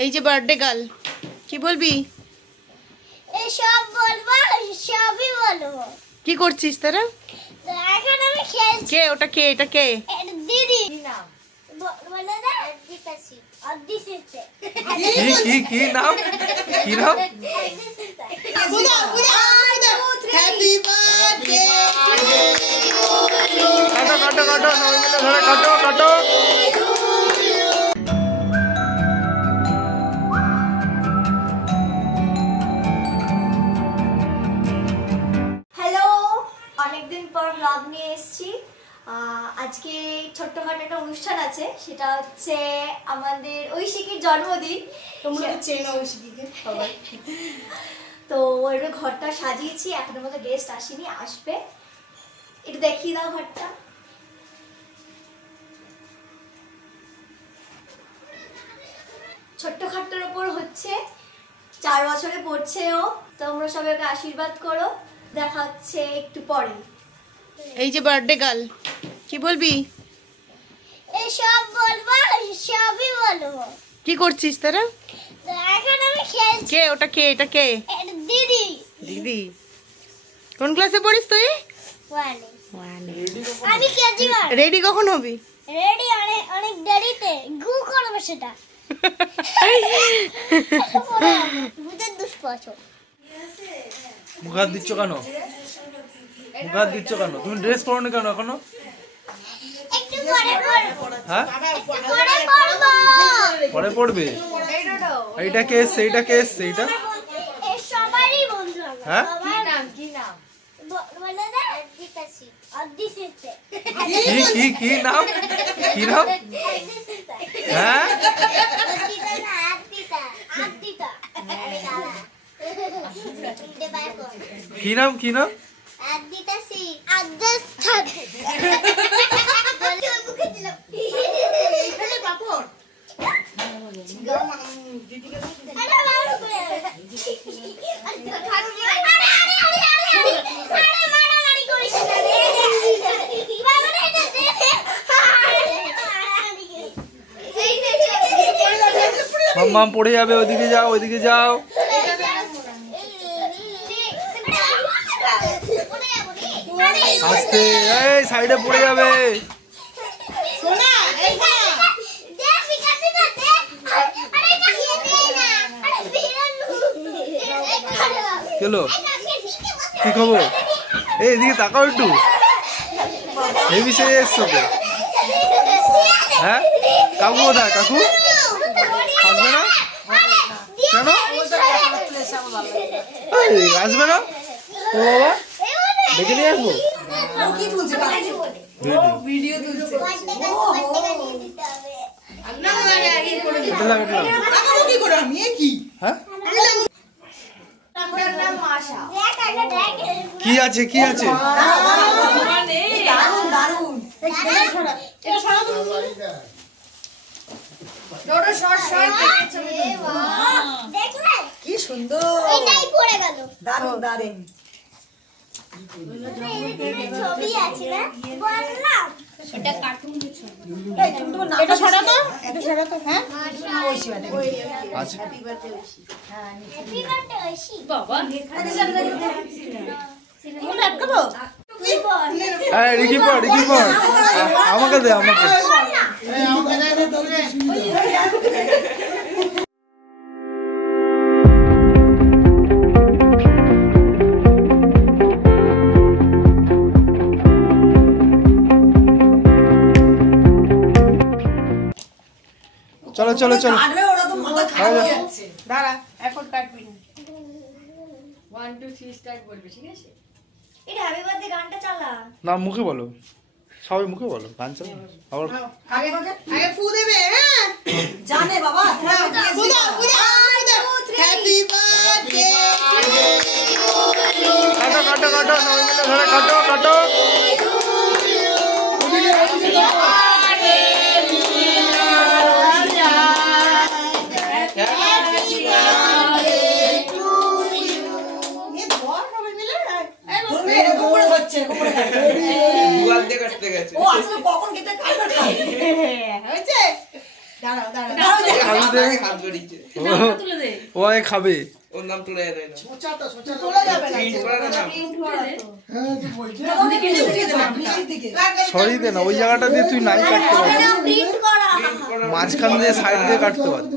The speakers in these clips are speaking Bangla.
এই যে বার্থডে গার্ল, কি বলবি? সব বলবো, সবই বলবো। কি করছিস তোরা? এখন আমি খেলছি। কে ওটা? কে এটা? কে? দিদি। কি নাম? বলে দে। অদ্দিতাসি। অদ্দিসিতে। কি নাম? কি নাম? Happy birthday. কাটো কাটো কাটো, সবাই মিলে ধরে কাটো কাটো। হ্যালো, অনেকদিন পর ব্লগ নিয়ে এসেছি। আজকে ছোট্টখাটো একটা অনুষ্ঠান আছে, সেটা হচ্ছে আমাদের ঐশিকির জন্মদিন। তোমরা তো চেনো ঐশিকিকে সবাই। তো ওর ঘরটা সাজিয়েছি, এখনো মতো গেস্ট আসেনি, আসবে। একটু দেখিয়ে দাও ঘরটা। ছোট্টখাট্টোর ওপর হচ্ছে 4 বছরে পড়ছে ও। তোমরা সবাই ওকে আশীর্বাদ করো। দেখা হচ্ছে একটু পরে। এই যে বার্থডে গার্ল, কি বলবি? সব বলবো, সবই বলবো। কি করছিস তোরা? এখন আমি খেলছি। কে ওটা? কে এটা? কে? দিদি। দিদি। কোন ক্লাসে পড়িস তুই? আমি কেজি ওয়ান। রেডি কখন হবি? রেডি অনেক দেরিতে। গু করবো সেটা। ভূতের দুষ্পচর। মুখ হাত দিচ্ছ কেন? মুখ হাত দিচ্ছ কেন? তুমি ড্রেস পরোনি কেন এখনো? একটু পরে পড়বো। হ্যাঁ, পরে পড়বো। পরে পড়বে। এইটা কে এসছে? এইটা কে এসছে? এইটা সবারই বন্ধু আমরা। হ্যাঁ? কি নাম? বলে দে। অদ্দিতাসি। অদ্দিসিতে। কি নাম? কি নাম? হ্যাঁ, অদ্দিতা না, আদ্দিতা। আদ্দিতা। কি নাম? কি নাম? আদ্দিতাসি। আদ্দিতাস। বলে মুখে দিলাম। এখানে পাপড়। আরে মারো করে। আরে মারামারি করিস না রে। বাবা রে এটা দে। মাম্মাম পড়ে যাবে, ওইদিকে যাও, ওইদিকে যাও। আস্তে, এই সাইডে পড়ে যাবে। চলো, কি খবর? এই এদিকে তাকাও একটু। এই বিষয়ে এসছো তো? হ্যাঁ, কাকু কোথায়? কাকু আসবে না কেন? আসবে না? ও বাবা, দেখে নিয়ে আসবো। ভিডিও তুলছে। কি আছে? কি আছে? কি সুন্দর। এটাই পড়ে গেল। দারুণ দারুণ। ছবি আছে না? বললাম এটা কার্টুন কিছু। এটা সরাতো, এটা সরাতো। হ্যাঁ, আছে। Happy birthday Oishi. বাবা ওটা আটকাবো। এই রিকি পড়, রিকি পড়। আমাকে দে, আমাকে। চলো চলো চলো। দাঁড়া, এখন কাটবি না। 1 2 3 স্টার্ট বলবি, ঠিক আছে? এটা হ্যাপি বার্থডে গানটা চালা। না, মুখে বলো, সবাই মুখে বলো, গান চালা আবার। আগে ফু দেবে। হ্যাঁ জানে বাবা। হ্যাঁ, ফু দাও, ফু দাও। Happy birthday. কাটো কাটো কাটো, সবাই মিলে ধরে কাটো কাটো। ও আসলে কখন খেতে খাই হয়েছে। দাঁড়াও দাঁড়াও খাবি দে হাত জড়িয়েছে ও- তুলে দে ও আগে খাবে ওর নাম তুলে দেয় না তোলা যাবে না প্রিন্ট করে না বৃষ্টির দিকে সরি দে না ওই জায়গাটা দিয়ে তুই নাই কাটতে পারবি প্রিন্ট করা মাঝখান দিয়ে সাইড দিয়ে কাটতে পারবি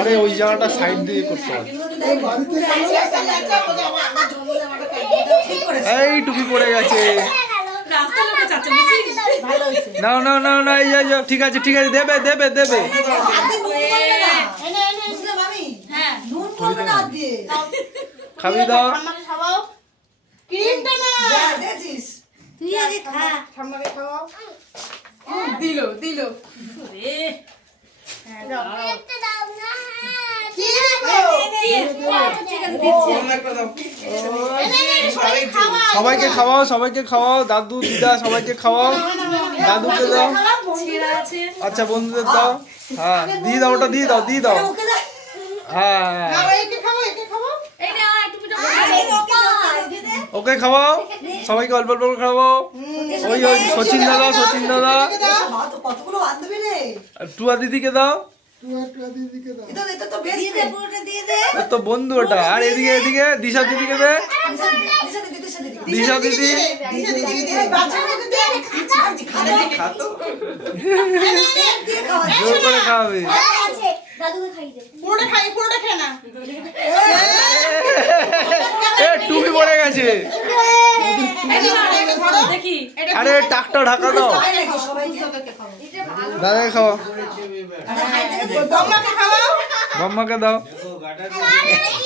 আরে ওই জায়গাটা সাইড দিয়ে করতে পারবি এই টুপি পড়ে গেছে রাস্তা লোকে চাচা বুঝিস না না না না এই যা ঠিক আছে দেবে দেবে দেবে বুঝলে মামি হ্যাঁ নুন করবে না হাত দিয়ে খাবি দাও আমাকে খাওয়াও ক্রিমটা না দেখছিস তুই আগে খা আমাকে খাওয়াও দিল রে একটা দাও না কি দেবো ঠিক আছে দিচ্ছি অন্য একটা দাও সবাইকে খাওয়াও দাদু দিদা সবাইকে খাওয়াও দাদুকে দাও ছেঁড়া আছে আচ্ছা বন্ধুদের দাও হ্যাঁ দিয়ে দাও ওটা দিয়ে দাও ওকে দে হ্যাঁ না একে খাওয়াও এই না একটু পিঠা ওকে খাওয়াও সবাইকে অল্প অল্প করে খাওয়াও ওই সচিন দাদা মা তো কতগুলো বান্ধবী রে আর টুয়া দিদিকে দাও এটা তো বেশ দিয়ে দে পুরোটা দিয়ে দে ওর তো বন্ধু ওটা আর এদিকে দিশা দিদিকে দে দিশা দিদি খাতো জোর করে খাওয়াবে আছে দাদুকে খাইয়ে দে পুরোটা খাই না এ টুপি পড়ে গেছে দেখি আরে টাকটা ঢাকা দাও দাদাকে খাওয়া মাম্মাকে দাও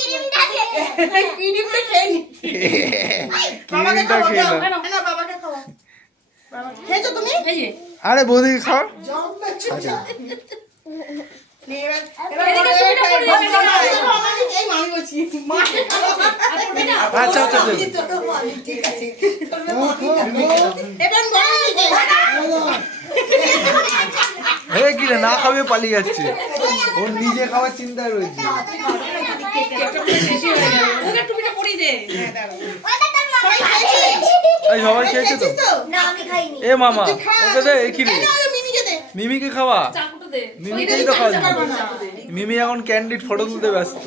ক্রিমটা খেয়ে নাও খেয়েছো তুমি এই যে আরে বৌদিকে খাওয়া আচ্ছা এই মামি বলছি আচ্ছা আচ্ছা দেবে। ঠিক আছে এবার হে কি রে না খাবে পালিয়ে যাচ্ছে ওর নিজে খাওয়ার চিন্তায় রয়েছে বেশি হয়ে যাবে ওকে টুপিটা পরিয়ে দে এই সবাই খেয়েছে তো না আমি খাইনি এ মামা ওকে দে এ কি রে মিমিকে দে মিমিকে খাওয়া চাকুটা দে মিমিকেই তো খাওয়া মিমি এখন ক্যান্ডিড ফটো তুলতে ব্যস্ত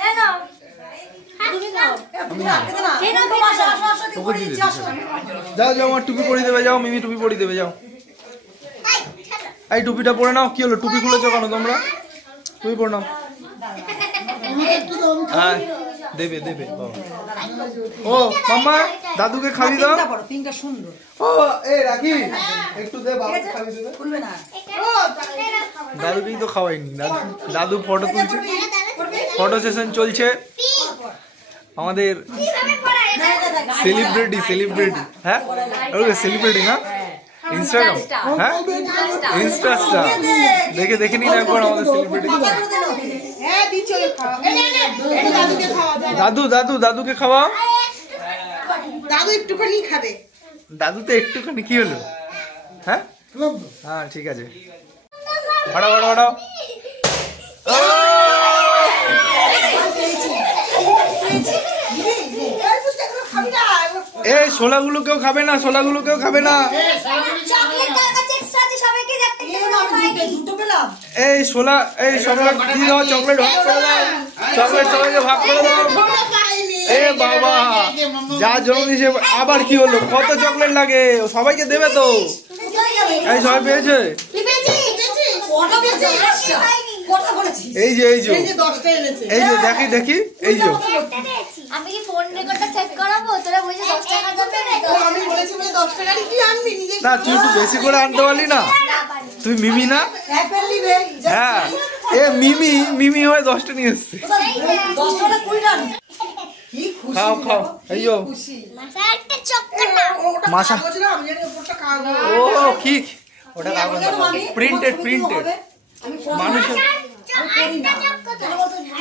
এ নাও তুমি খাও খেয়ে নাও ওকে দিয়ে দে যাও যাও আমার টুপি পরিয়ে দেবে যাও মিমি টুপি পরিয়ে দেবে যাও এই টুপিটা পরে নাও কি হলো টুপি খুলেছো কেন তোমরা টুপি পরে নাও হ্যাঁ দেবে দেবে বাবা। ও মাম্মা দাদুকে খাবি দাও পিঙ্কটা সুন্দর ও এ রাখি একটু দে বাবাকে খাবি দে খুলবে না দাদুকেই তো খাওয়াইনি দাদু ফটো তুলছে ফটো সেশন চলছে আমাদের সেলিব্রিটি হ্যাঁ ওকে সেলিব্রিটি না ইনস্টাগ্রাম হ্যাঁ ইনস্টা স্টার দেখে নিন একবার আমাদের সেলিব্রিটি হ্যাঁ দিচ্ছি ওকে খাওয়া এই দাদুকে খাওয়া দাদুকে খাওয়া দাদু একটুখানি খাবে দাদু তো একটুখানি কি হলো হ্যাঁ হ্যাঁ ঠিক আছে ভাড়া এই শোলাগুলো কেউ খাবে না চকলেট কার কাছে এক্সট্রা আছে সবাইকে একটা করে দুটো পেলাম এই শোলা এই চকলেট দিয়ে দাও চকলেট ভাগ করে দাও চকলেট সবাইকে ভাগ করে দাও এ বাবা যা জমি দিয়েছে আবার কি হলো কত চকলেট লাগে সবাইকে দেবে তো এই সবাই পেয়েছে এই যে এই যে 10টা এনেছে দেখি এই যে আমি কি ফোন রেকর্ডটা চেক করাবো তোরা বুঝে 10 টাকা যাবে না তো আমি বলেছি 10 টাকা কি আনবি নিজে না তুই একটু বেশি করে আনতে পারলি না তুই মিমি না অ্যাপেল নিবে হ্যাঁ এ মিমি হয়ে 10টা নিয়ে এসছে 10 টাকা 20 টাকা কি খুশি খাও এই যো খুশি মাসা একটা চক্কর মাসা বলছিল আমি জানি উপরটা কাগজ ও কি ওটা কাগজ প্রিন্টেড আমি মানুষের একটা চক্কর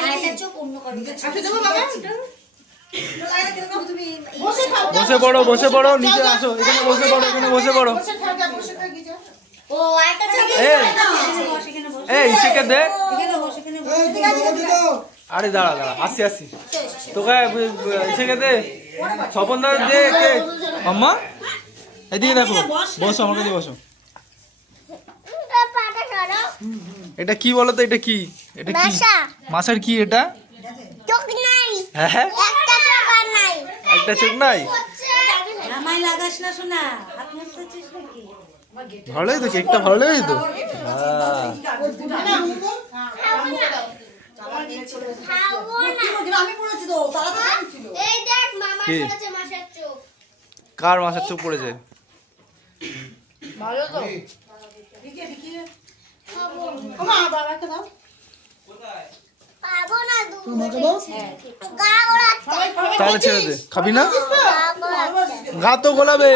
একটা চোখ অন্য করে আপনি দেবো বাবা বসে পড়ো নিচে আসো এখানে বসে পড়ো বসে থাকা যা ও একটা চোখ এই ইসেকে দে এখানে আরে দাঁড়া আসি তোকে ইসেকে দে স্বপন দাদা দে কে আম্মা এদিকে দেখো বসো আমার কাছে বসো এটা কি বলো তো? এটা কি? এটা কি? মাছের কি এটা? হ্যাঁ, একটা চোখ নাই। ভালো লাগে তো কেকটা, ভালো লাগে তো। কার মাছের চোখ পড়েছে? ভালো তো তাহলে ছেড়ে দে, খাবি না? গা তো গোলাবে।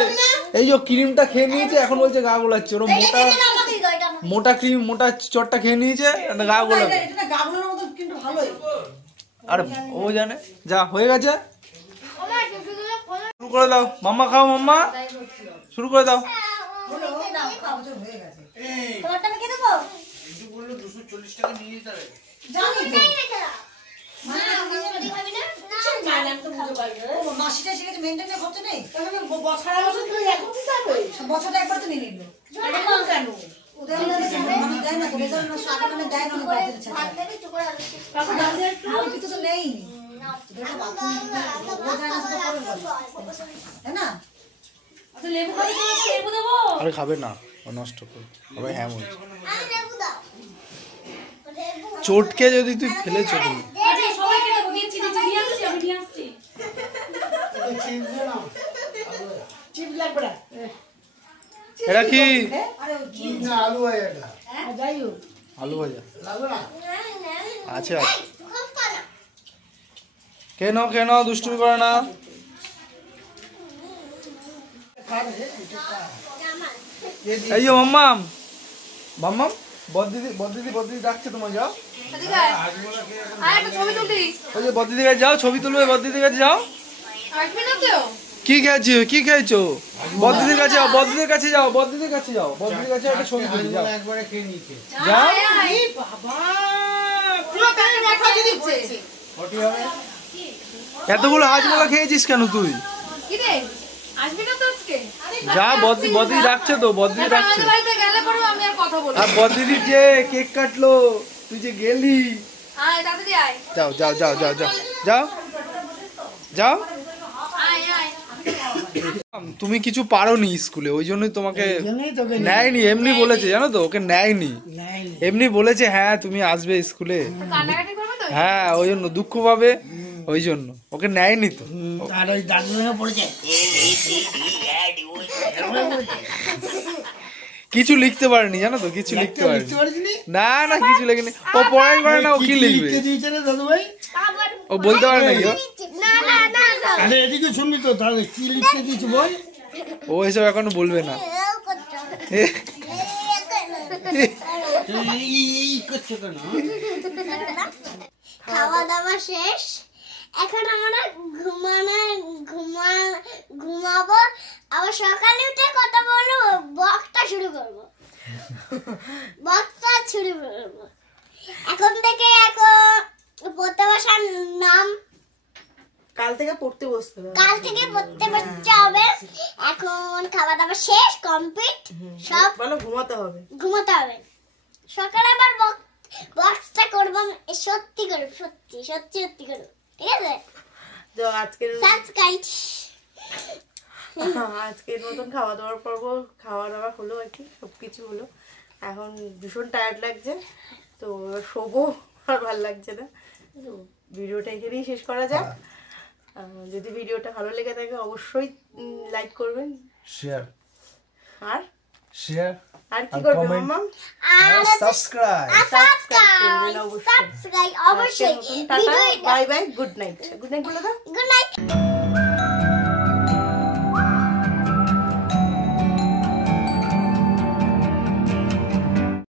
এই যে ক্রিমটা খেয়ে নিয়েছে, এখন বলছে গা গোলাচ্ছে। ওর মোটা ক্রিম, মোটা চটটা খেয়ে নিয়েছে, গা গোলাবে। আরে ও জানে। যা হয়ে গেছে, শুরু করে দাও। মাম্মা খাও, মাম্মা শুরু করে দাও। মাসিটা শিখেছে মেনটেন করতে নেই, সারা বছর ধরে এখন দিতে হবে, বছরটা একবার তো নিয়ে নিল কেন? ওদের দেয় না, দেয় না, তো নেই না। আরে খাবে না, নষ্ট করে আবার। হ্যাঁ বলছি, চটকে যদি তুই ফেলে চলি। এটা কি? আলু ভাজা আছে। কেন কেন দুষ্টুমি করে না? এই যে মাম্মাম, মাম্মাম বদ্দিদি ডাকছে তোমায়। যাও ওই যে বদ্দিদির কাছে যাও, ছবি তুলবে। বদ্দিদির কাছে যাও। কি খেয়েছো? কি খেয়েছো? বদ্দিদির কাছে যাও, বদ্দিদির কাছে যাও, বদ্দিদির কাছে যাও, বদ্দিদির কাছে একটা ছবি তুলি। যাও যাও। এতগুলো হাজমোলা খেয়েছিস কেন তুই? যা, বদ্দিদি ডাকছে তো, বদ্দিদি ডাকছে। আর বদ্দিদি যে কেক কাটলো, তুই যে গেলি। যাও যাও যাও যাও যাও যাও যাও। তুমি কিছু পারোনি স্কুলে, ওই জন্যই তোমাকে নেয়নি। এমনি বলেছে জানো তো, ওকে নেয়নি। এমনি বলেছে হ্যাঁ তুমি আসবে স্কুলে। হ্যাঁ ওই জন্য দুঃখ পাবে, ওই জন্য ওকে নেয়নি তো। কিছু লিখতে পারেনি জানো তো, কিছু লিখতে পারেনি। না না কিছু লেখেনি। ও পড়াই করে না, ও কি লিখবে? ও বলতে পারে নাকি? ও এসব এখনো বলবে না। খাওয়া দাওয়া শেষ, এখন আমরা ঘুমাবো। আবার সকালে উঠে কথা বলবো, বক্সটা শুরু করবো। এখন থেকে পড়তে বসার নাম, কাল থেকে পড়তে বসতে হবে। এখন খাওয়া দাওয়া শেষ, কমপ্লিট সব। ভালো ঘুমাতে হবে। সকালে আবার বক্সটা করবো। সত্যি করবো, সত্যি করবো, ঠিক আছে? তো আজকের মতন খাওয়া দাওয়ার পর্ব, খাওয়া দাওয়া হলো আর কি, সবকিছু হলো। এখন ভীষণ টায়ার্ড লাগছে, তো শোবো, আর ভাল লাগছে না। তো ভিডিওটা এখানেই শেষ করা যাক। যদি ভিডিওটা ভালো লেগে থাকে অবশ্যই লাইক করবেন, শেয়ার আর কি করবেন মাম্মা? সাবস্ক্রাইব করবেন অবশ্যই। বাই বাই, গুড নাইট বলে দাও। Good night.